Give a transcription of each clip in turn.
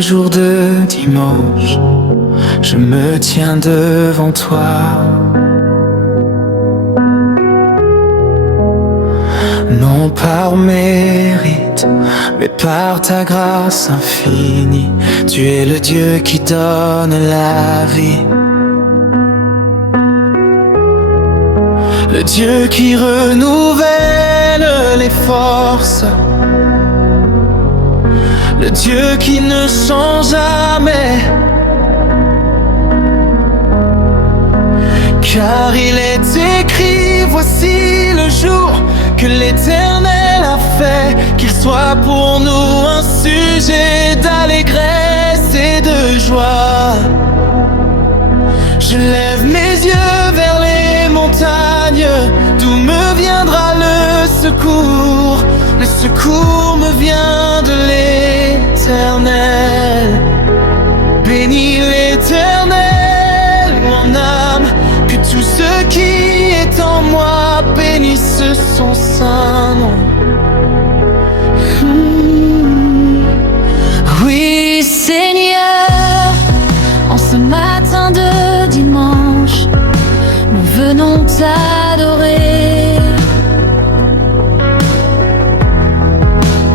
ce jour de dimanche, je me tiens devant toi. Non par mérite, mais par ta grâce infinie. Tu es le Dieu qui donne la vie, le Dieu qui renouvelle les forces, le Dieu qui ne change jamais. Car il est écrit, voici le jour que l'Éternel a fait, qu'il soit pour nous un sujet d'allégresse et de joie. Je lève mes yeux vers les montagnes, d'où me viendra le secours. Le secours me vient de l'Éternel. Bénis l'Éternel, mon âme, que tout ce qui est en moi bénisse son saint nom. Oui, Seigneur, en ce matin de dimanche, nous venons t'adorer.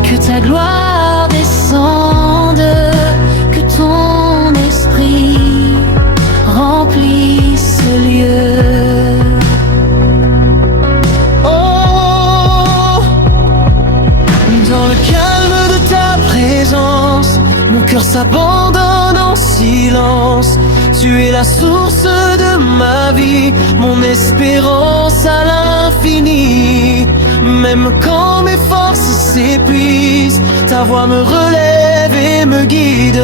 Que ta gloire descende, que ton esprit remplisse ce lieu. Oh, dans le calme de ta présence, mon cœur s'abandonne en silence. Tu es la source de ma vie, mon espérance à l'infini. Même quand mes forces s'épuisent, ta voix me relève et me guide.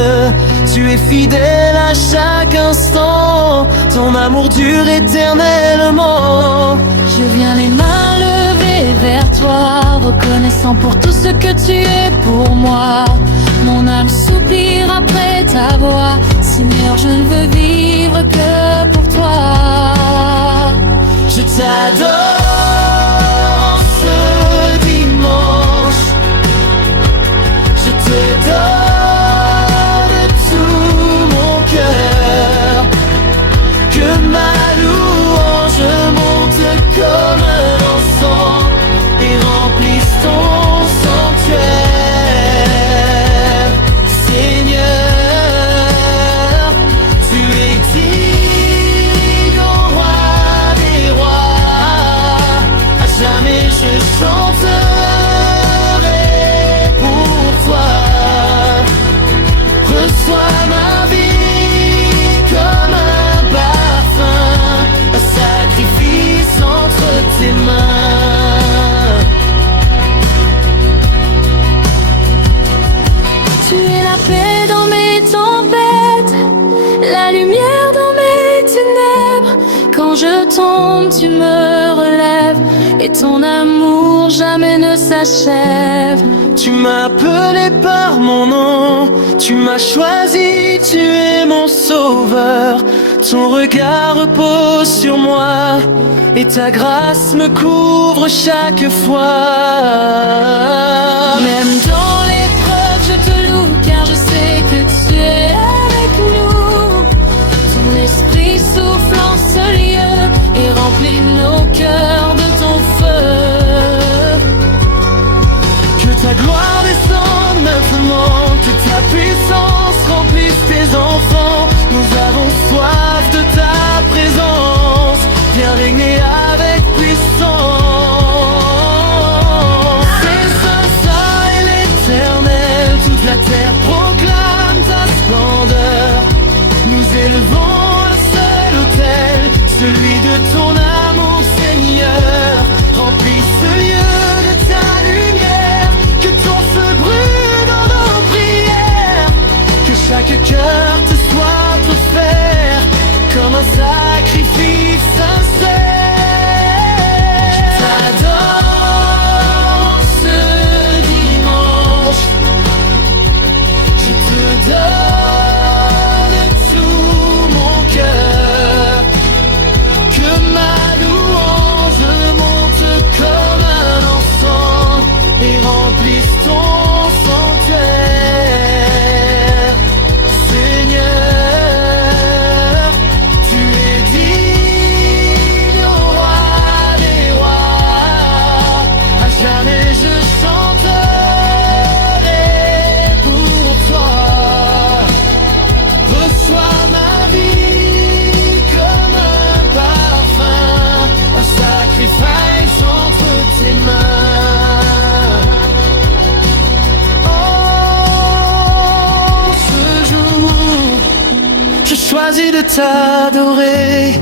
Tu es fidèle à chaque instant, ton amour dure éternellement. Je viens les mains levées vers toi, reconnaissant pour tout ce que tu es pour moi. Mon âme soupire après ta voix, Seigneur, je ne veux vivre que pour toi. Je t'adore ce dimanche, je te donne tout mon cœur. Que ma louange monte comme un encens et remplisse ton sanctuaire. Seigneur, tu es digne au roi des rois. À jamais je chanterai pour toi. Reçois ma vie comme un parfum, un sacrifice entre tes mains. Tu es la paix dans mes tempêtes, la lumière dans mes ténèbres. Quand je tombe, tu me relèves, et ton amour jamais ne s'achève. Tu m'as appelé par mon nom, tu m'as choisi, tu es mon sauveur. Ton regard repose sur moi, et ta grâce me couvre chaque fois. Même dans l'épreuve, je te loue, car je sais que tu es avec nous. Ton esprit souffle en ce lieu et remplit nos cœurs de ton feu. Que ta gloire descende maintenant, que ta puissance remplisse tes enfants. Nous avons soif de ta présence, viens régner avec puissance. C'est ça et l'Éternel, toute la terre proclame ta splendeur. Nous élevons le seul autel, celui de ton amour, Seigneur. Remplis ce lieu de ta lumière, que ton feu brûle dans nos prières. Que chaque cœur te soit offert comme un sacrifice sincère. Je t'adore ce dimanche, je te donne tout mon cœur. Que ma louange monte comme un encens et remplisse ton sanctuaire. choisi de t'adorer.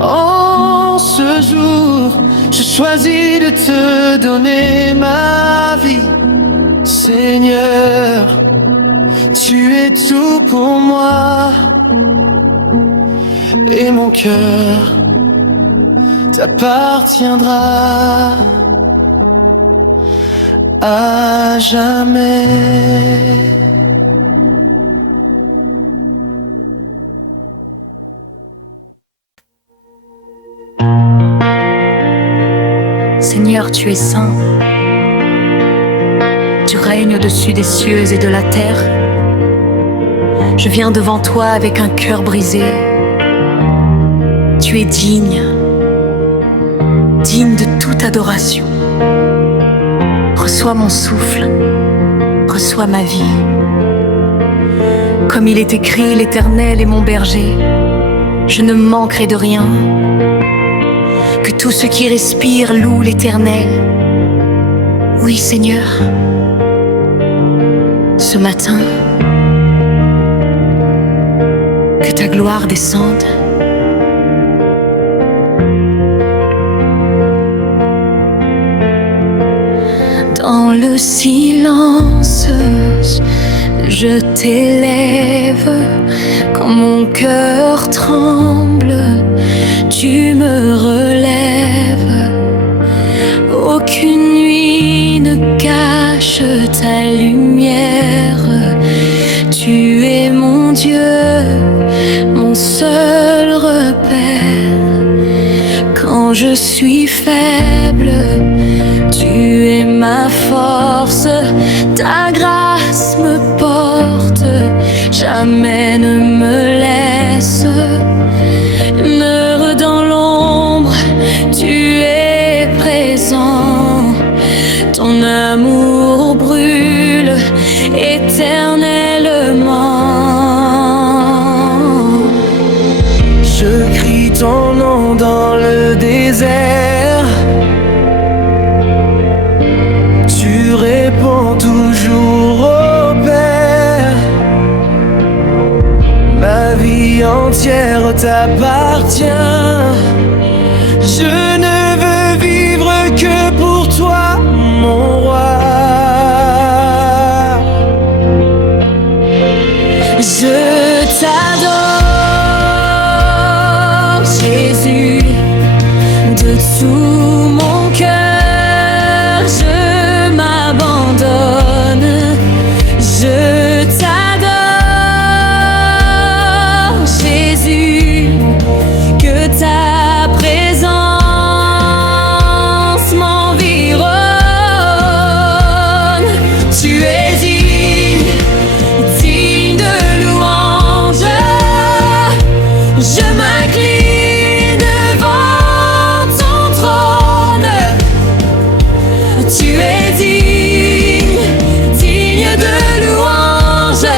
En ce jour, j'ai choisi de te donner ma vie. Seigneur, tu es tout pour moi. Et mon cœur t'appartiendra à jamais. Seigneur, tu es saint. Tu règnes au-dessus des cieux et de la terre. Je viens devant toi avec un cœur brisé. Tu es digne, digne de toute adoration. Reçois mon souffle, reçois ma vie. Comme il est écrit, l'Éternel est mon berger. Je ne manquerai de rien. Que tout ce qui respire loue l'Éternel. Oui, Seigneur. Ce matin, que ta gloire descende. Dans le silence, je t'élève. Quand mon cœur tremble, tu me relèves. Aucune nuit ne cache ta lumière. Tu es mon Dieu, mon seul repère. Quand je suis faible, tu es ma force. Ta grâce me porte, jamais ne me laisse. Heureux dans l'ombre, tu es présent. Ton amour brûle éternellement. Je crie ton nom dans le désert. Tu réponds toujours au Père. Ma vie entière t'appartient. Je ne veux vivre que pour toi, mon roi. Je t'adore, Jésus, de tout mon cœur, je m'abandonne. Je t'adore, Jésus, que ta présence m'environne. Tu es digne, digne de louange. Je m'incline devant ton trône. Tu es digne, digne de louange.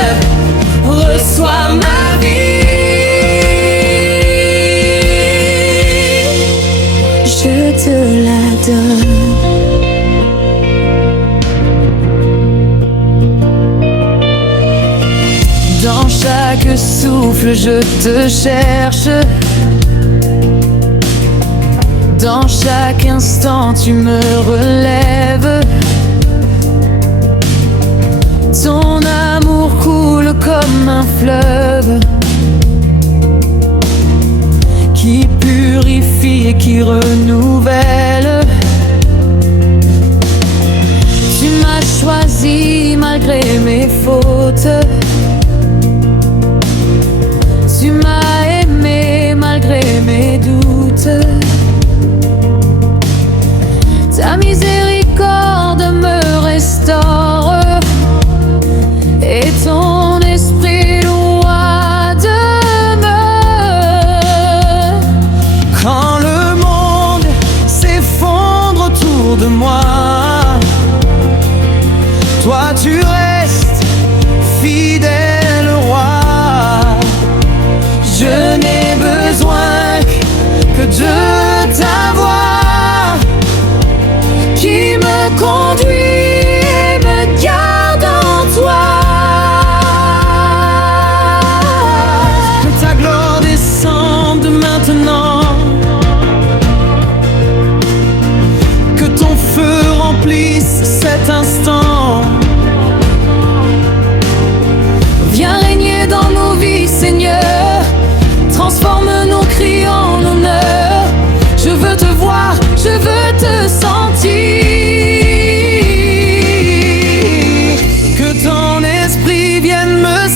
Reçois ma vie, je te la donne. Dans chaque souffle, je te cherche. Dans chaque instant, tu me relèves. Ton amour coule comme un fleuve qui purifie et qui renouvelle. Tu m'as choisi malgré mes fautes. Tu m'as aimé malgré mes doutes. Ta miséricorde me restaure et ton esprit loin demeure. Quand le monde s'effondre autour de moi, toi tu restes fidèle, roi. Je n'ai besoin que de ta voix qui me conduit et me garde en toi.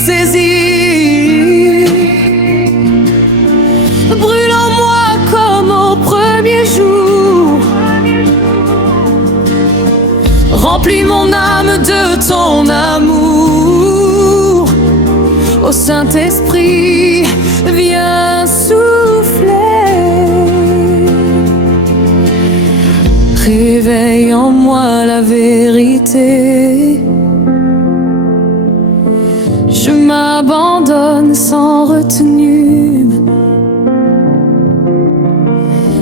saisis. Brûle en moi comme au premier jour. Remplis mon âme de ton amour. Ô Saint-Esprit, viens souffler. Réveille en moi la vérité. Je m'abandonne sans retenue.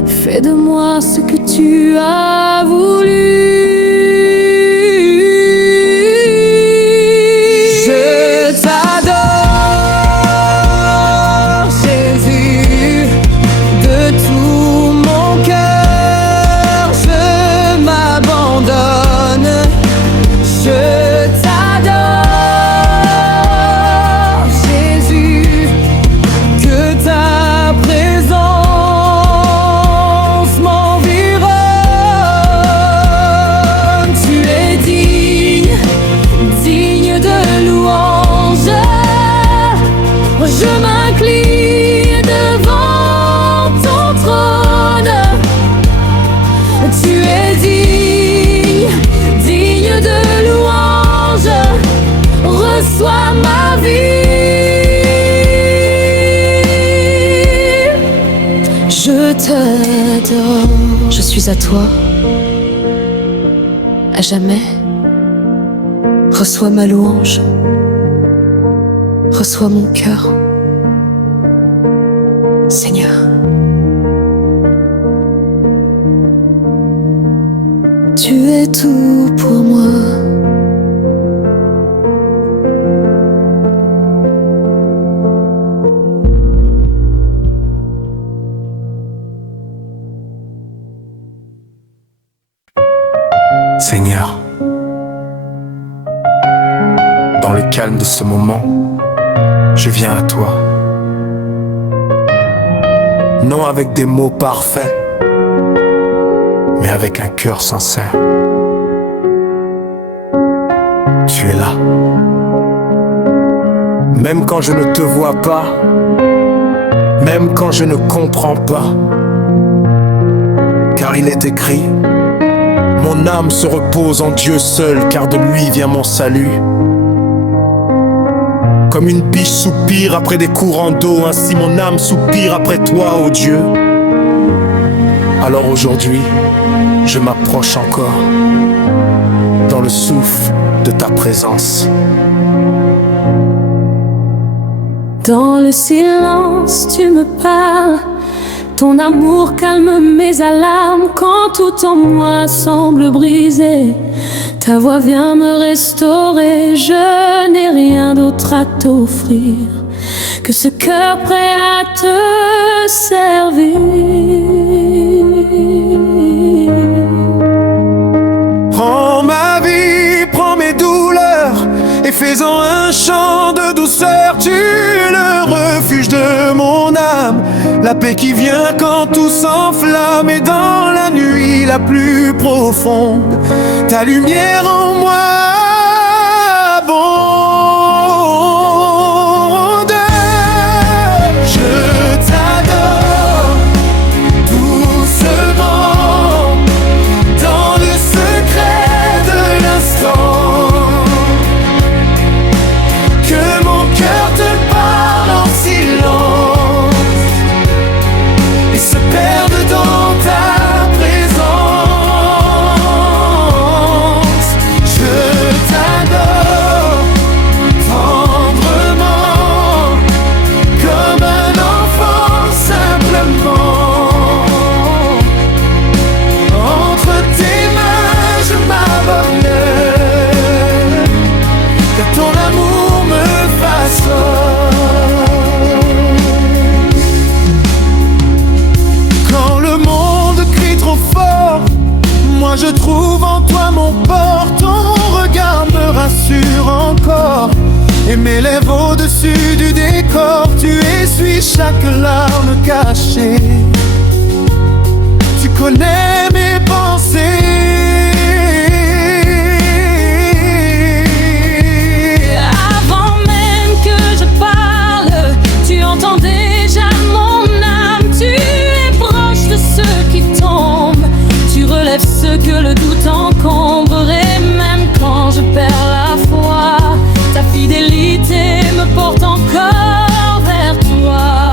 Fais de moi ce que tu as voulu. Je t'adore, Jésus, de tout mon cœur. Je m'abandonne. Je t'adore, Jésus, que ta présence m'environne. Tu es digne, digne de louange. Je m'incline devant ton trône. Tu es digne, digne de louange. Reçois ma vie. Je t'adore. Je suis à toi, à jamais. Reçois ma louange. Reçois mon cœur, Seigneur. Tu es tout pour moi. Seigneur, dans le calme de ce moment, je viens à toi. Non avec des mots parfaits, mais avec un cœur sincère. Tu es là. Même quand je ne te vois pas, même quand je ne comprends pas. Car il est écrit, mon âme se repose en Dieu seul, car de lui vient mon salut. Comme une biche soupire après des courants d'eau, ainsi mon âme soupire après toi, ô Dieu. Alors aujourd'hui, je m'approche encore dans le souffle de ta présence. Dans le silence, tu me parles. Ton amour calme mes alarmes quand tout en moi semble brisé. Ta voix vient me restaurer. Je n'ai rien d'autre à t'offrir que ce cœur prêt à te servir. Prends ma vie, prends mes douleurs et fais-en un chant de douceur. Tu es le refuge de mon âme, la paix qui vient quand tout s'enflamme. Et dans la nuit la plus profonde, ta lumière en moi abonde. Je t'adore doucement dans le secret de l'instant. Que mon cœur te parle en silence et se perde dans ta présence. Je t'adore tendrement, comme un enfant simplement. Entre tes mains je m'abonne, que ton amour me façonne. Quand le monde crie trop fort, moi je trouve en toi mon port. Ton regard me rassure encore et m'élève au-dessus du décor. Tu essuies chaque larme cachée. Tu connais mes pensées. Avant même que porte encore vers toi.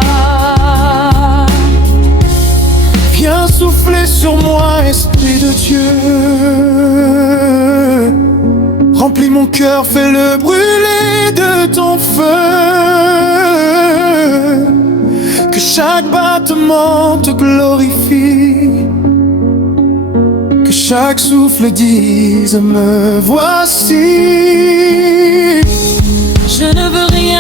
Viens souffler sur moi, Esprit de Dieu. Remplis mon cœur, fais-le brûler de ton feu. Que chaque battement te glorifie. Que chaque souffle dise me voici. Je ne veux rien